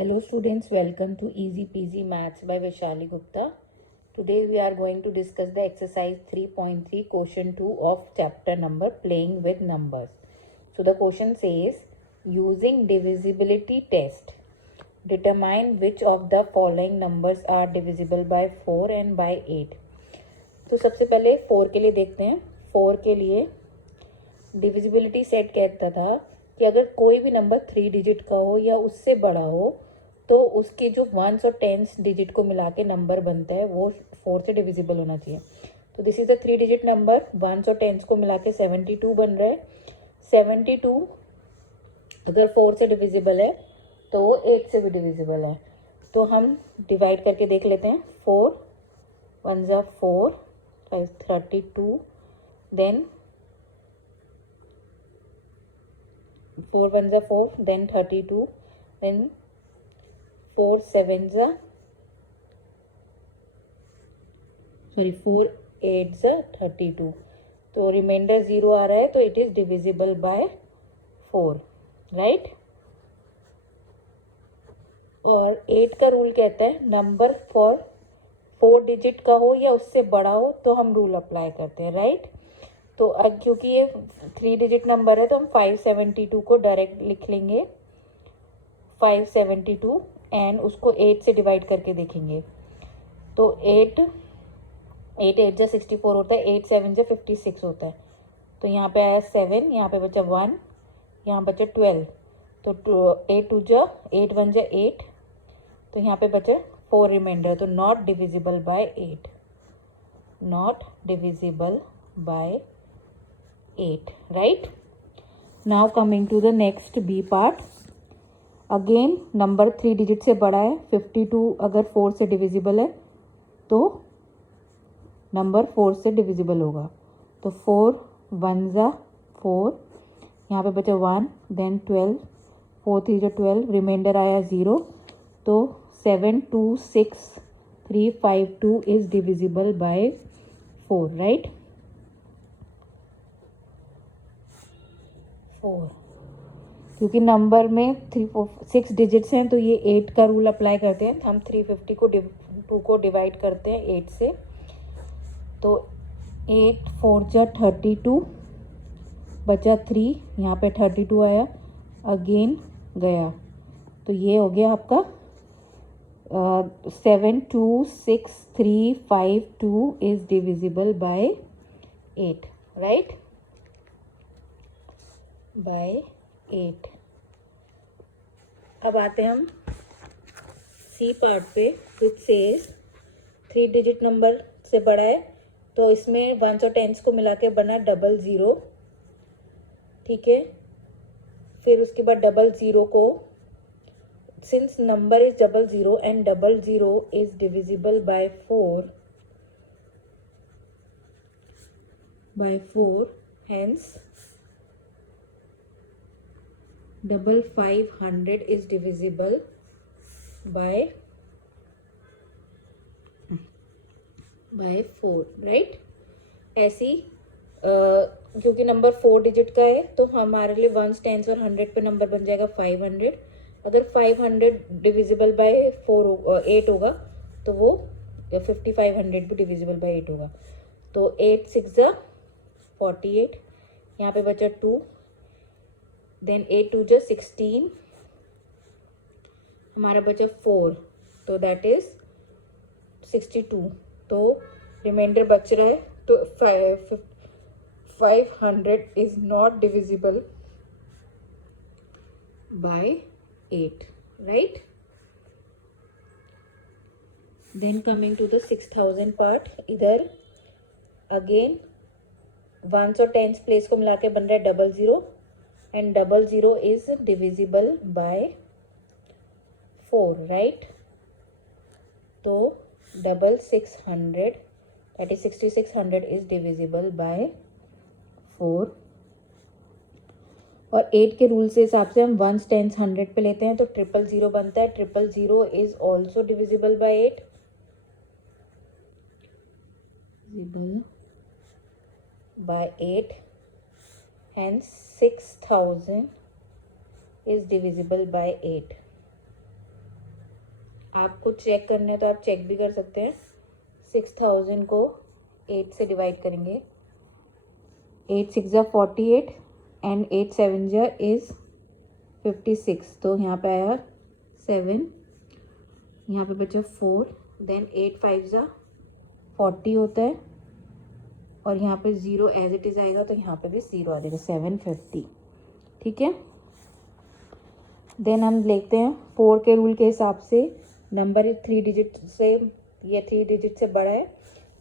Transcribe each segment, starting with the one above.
Hello students, welcome to Easy Peasy Maths by Vaishali Gupta. Today we are going to discuss the exercise 3.3 question 2 of chapter number Playing with Numbers. So the question says, using divisibility test, determine which of the following numbers are divisible by 4 and by 8. तो सबसे पहले 4 के लिए देखते हैं. 4 के लिए divisibility set कहता था कि अगर कोई भी नंबर 3 डिजिट का हो या उससे बड़ा हो तो उसके जो वंस और टेंस डिजिट को मिला के नंबर बनता है वो 4 से डिविजिबल होना चाहिए. तो this is a 3 digit number, ones और टेंस को मिला के 72 बन रहा है. 72 अगर 4 से डिविजिबल है तो वो 8 से भी डिविजिबल है. तो हम डिवाइड करके देख लेते हैं. 4 1 ज़ा 4, 5 32, देन 4 1 ज़ा 4, then 32, then 4 7 ज़ा 4 8 ज़ा 32. तो रिमाइंडर 0 आ रहा है तो it is divisible by 4, right. और 8 का रूल कहता है नंबर फॉर 4 डिजिट का हो या उससे बड़ा हो तो हम रूल अप्लाई करते हैं, राइट. तो अब क्योंकि ये 3 डिजिट नंबर है तो हम 572 को डायरेक्ट लिख लेंगे 572 एंड उसको 8 से डिवाइड करके देखेंगे. तो 8 8 जा 64 होता है, 8 7 जा 56 होता है. तो यहाँ पे आया 7, यहाँ पे बचा 1, यहाँ बचा 12. तो 8 2 जा 8 1 जा 8, तो यहाँ पे बचे 4 रिमाइंडर. तो not divisible by 8, not divisible by 8, right. Now coming to the next B part. Again number 3 digit से बड़ा है. 52 अगर 4 से डिविजिबल है तो नंबर 4 से डिविजिबल होगा. तो 4 1 ज़ा 4, यहाँ पे बचा 1, देन 12, 4 3 ज़ा 12, रिमाइंडर आया 0. तो 7 2 6 3 5 2 इज डिविजिबल बाय 4, राइट. 4 क्योंकि नंबर में 6 डिजिट्स हैं तो ये 8 का रूल अप्लाई करते हैं. हम 350 को 2 को डिवाइड करते हैं 8 से. तो 8 4 जा 32, बचा 3, यहाँ पे 32 आया, अगेन गया. तो ये हो गया आपका 7 2 6 3 5 2 is divisible by 8, right, by 8. अब आते हैं हम सी पार्ट पे, विच सेज 3 डिजिट नंबर से बड़ा है तो इसमें वंस और टेंस को मिला के बना 00, ठीक है. फिर उसके बाद 00 को, since number is 00 and 00 is divisible by 4, hence 500 is divisible by 4, right. ऐसी क्योंकि नंबर 4 डिजिट का है तो हमारे लिए वंस टेंस और 100 पे नंबर बन जाएगा 500. अगर 500 डिविजिबल बाय 8 होगा तो वो 5500 भी डिविजिबल बाय 8 होगा. तो 8 6 ज़ा 48, यहाँ पे बचा 2, देन 8 2 जा 16, हमारा बचा 4, तो दैट इज 62. तो रिमाइंडर बच रहा है. तो 500 is not divisible by 8, right. Then coming to the 6000 part. इधर अगेन वंस और टेंस प्लेस को मिला के बन रहा है 00 and 00 is divisible by 4, right. तो 600, that is 6600 is divisible by 4. और 8 के रूल से हिसाब से हम वंस टेंस 100 पे लेते हैं तो 000 बनता है. 000 is also divisible by 8, divisible by 8, hence 6000 is divisible by 8. आपको चेक करने तो आप चेक भी कर सकते हैं। 6000 को 8 से डिवाइड करेंगे, 8 6 जा 48 एंड 8 7 जा इज़ 56। तो यहाँ पे आया 7, यहाँ पे बचा 4, देन 8 5 जा 40 होता है और यहाँ पे 0 एज इट इज़ आएगा, तो यहाँ पे भी 0 आ जाएगा, 750। ठीक है, देन हम देखते हैं 4 के रूल के हिसाब से नंबर 3 डिजिट से, ये 3 डिजिट से बड़ा है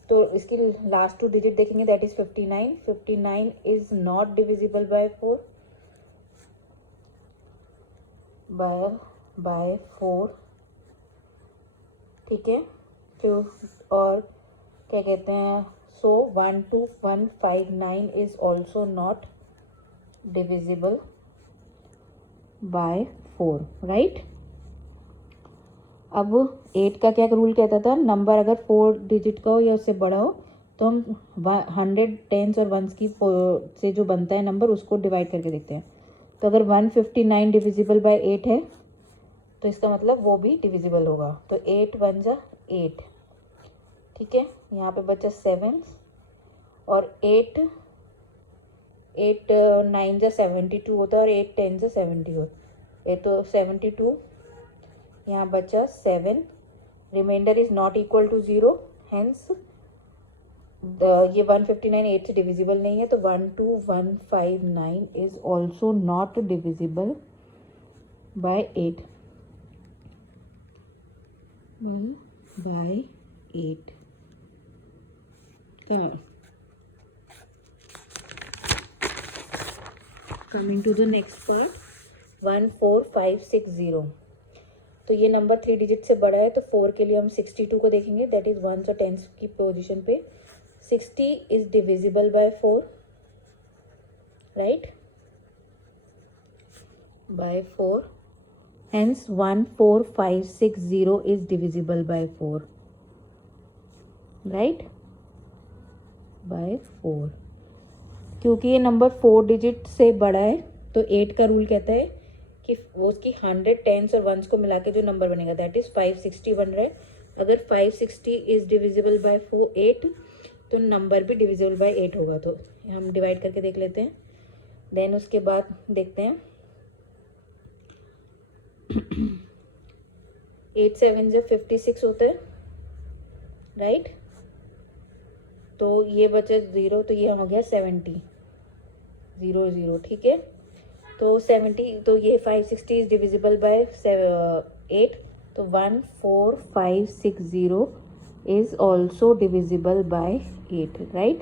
तो इसकी लास्ट 2 डिजिट देखेंगे, that is 59। 59 is not divisible by 4 by 4। ठीक है, तो और क्या कहते हैं, so 12159 is also not divisible by 4, right. अब 8 का क्या रूल कहता था, नंबर अगर 4 डिजिट का हो या उससे बड़ा हो तो हम 100 टेंस और वंस की से जो बनता है नंबर उसको डिवाइड करके देखते हैं। तो अगर 159 डिविजिबल बाय 8 है तो इसका मतलब वो भी डिविजिबल होगा। तो 8 1 जा 8। ठीक है, यहाँ पे बचा 7 और 8 9 जा 72 होता है और 8 10 जा 70 होता है। ये तो 72, यहाँ बचा 7, remainder is not equal to 0, hence ये 159 8 से डिविजिबल नहीं है, तो 12159 is also not divisible by 8 by 8 coming to the next part, 14560। तो ये नंबर 3 डिजिट से बड़ा है, तो 4 के लिए हम 62 को देखेंगे, दैट इज 1s और 10s की पोजीशन पे। 60 is divisible by 4, right, by 4, hence 14560 is divisible by 4, right, by 4। क्योंकि ये नंबर 4 डिजिट से बड़ा है तो 8 का रूल कहता है कि वो उसकी 100 टेंस और वंस को मिला के जो नंबर बनेगा दैट इज 560 बन रहा है। अगर 560 इज डिविजिबल बाय 8 तो नंबर भी डिविजिबल बाय 8 होगा। तो हम डिवाइड करके देख लेते हैं, देन उसके बाद देखते हैं 8 7 जब 56 होता है, राइट। तो ये बचा 0, तो ये हो गया 70 0 0। ठीक है, तो 70, तो ये 560 इज डिविजिबल बाय 8, तो 14560 is also divisible by 8, right.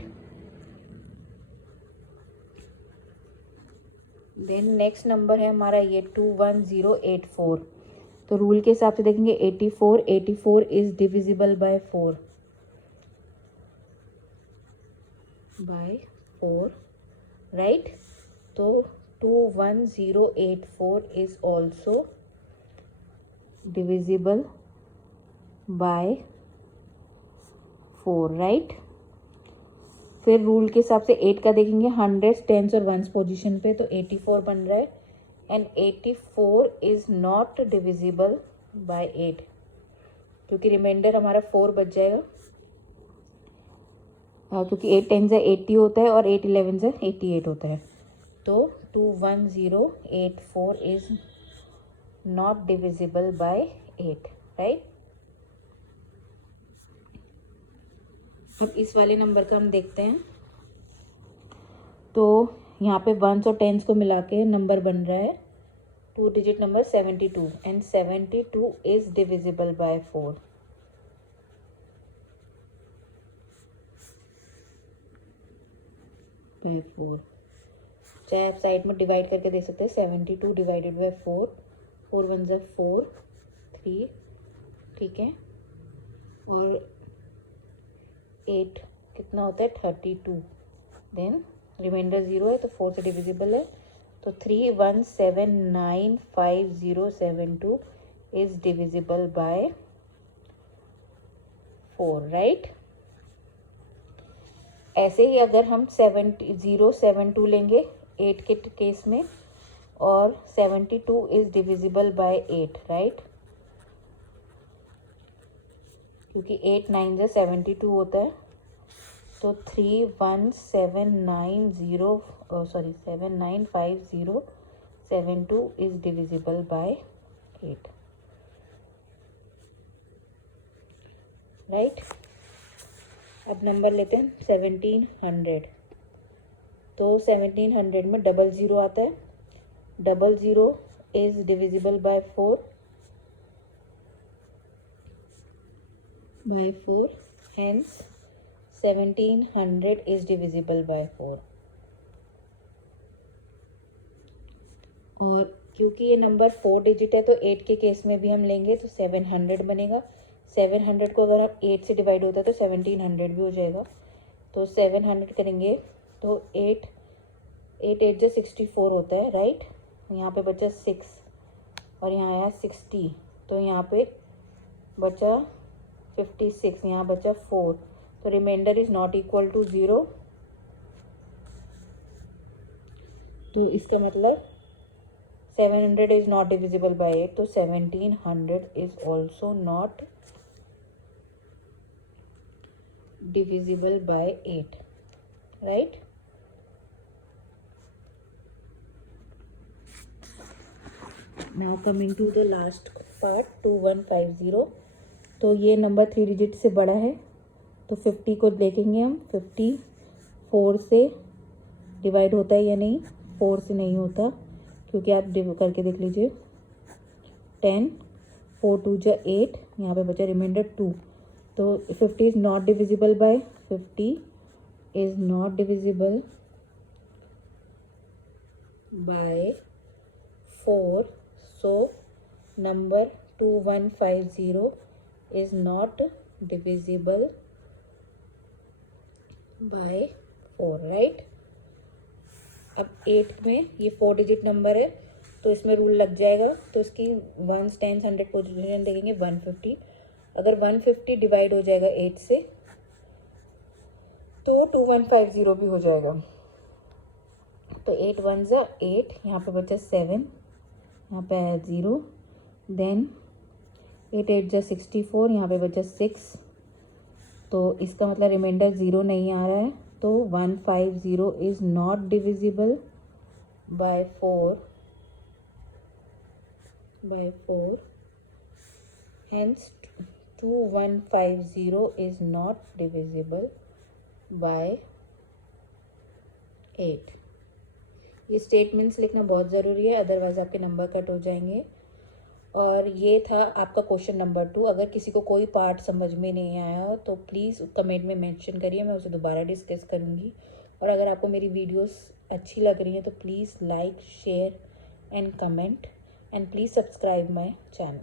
Then next number है हमारा ये 21084। तो रूल के हिसाब से देखेंगे 84 इज डिविजिबल बाय 4 राइट। तो 21084 is also divisible by 4, right. फिर रूल के हिसाब से 8 का देखेंगे 100 टेंस और वंस पोजीशन पे, तो 84 बन रहा है and 84 is not divisible by 8 क्योंकि रिमाइंडर हमारा 4 बच जाएगा, क्योंकि 8 10 से 80 होता है और 8 11 से 88 होता है। तो 21084 is not divisible by 8, right. अब इस वाले नंबर का हम देखते हैं, तो यहाँ पे 1s और 10s को मिला के नंबर बन रहा है 2 digit number 72 and 72 is divisible by 4। चाहे आप साइड में डिवाइड करके दे सकते हैं, 72 डिवाइडेड बाय 4, 4 1 जा 4 3, ठीक है, और 8 कितना होता है 32, देन रिमाइंडर 0 है तो 4 से डिविजिबल है, तो 31795072 इज डिविजिबल बाय 4, राइट। ऐसे ही अगर हम 072 लेंगे 8 के केस में, और 72 इज डिविजिबल बाय 8, राइट। क्योंकि 8 9 से 72 होता है, तो 795072 इज डिविजिबल बाय 8, राइट। अब नंबर लेते हैं 1700। तो 1700 में 00 आता है, 00 is divisible by 4 hence 1700 is divisible by 4। और क्योंकि ये नंबर 4 डिजिट है तो 8 के केस में भी हम लेंगे तो 700 बनेगा। 700 को अगर हम 8 से डिवाइड होता है तो 1700 भी हो जाएगा। तो 700 करेंगे तो 8 8 जो 64 होता है, राइट। यहाँ पे बचा 6 और यहाँ आया 60, तो यहाँ पे बचा 56, यहाँ बचा 4, तो remainder is not equal to 0। तो इसका मतलब 700 इज नॉट डिविजिबल बाय 8, तो 1700 is also not divisible by 8, right? Now coming to the last part 2150। तो ये नंबर 3 डिजिट से बड़ा है, तो 50 को देखेंगे हम। 50 4 से डिवाइड होता है या नहीं? 4 से नहीं होता, क्योंकि आप करके देख लीजिए। 10 4 2 जा 8, यहाँ पे बचा रिमाइंडर 2। तो 50 is not divisible bye 50 is not divisible by 4, so number 2150 is not divisible by 4, right. अब 8 में ये 4 डिजिट नंबर है तो इसमें रूल लग जाएगा, तो इसकी 1s 10s 100 पोजीशन देखेंगे 150। अगर 150 डिवाइड हो जाएगा 8 से तो 2150 भी हो जाएगा। तो 8 1 जा 8, यहाँ पे बचा 7, यहाँ पे आया 0, देन 8 8 जा 64, यहाँ पे बचा 6, तो इसका मतलब रिमाइंडर 0 नहीं आ रहा है, तो 150 is not divisible by 4 hence 2150 is not divisible by 8। ये स्टेटमेंट्स लिखना बहुत ज़रूरी है, अदरवाइज आपके नंबर कट हो जाएंगे। और ये था आपका क्वेश्चन नंबर 2। अगर किसी को कोई पार्ट समझ में नहीं आया हो तो प्लीज़ कमेंट में मेंशन करिए, मैं उसे दोबारा डिस्कस करूँगी। और अगर आपको मेरी वीडियोस अच्छी लग रही हैं तो please like share and comment and please subscribe my channel.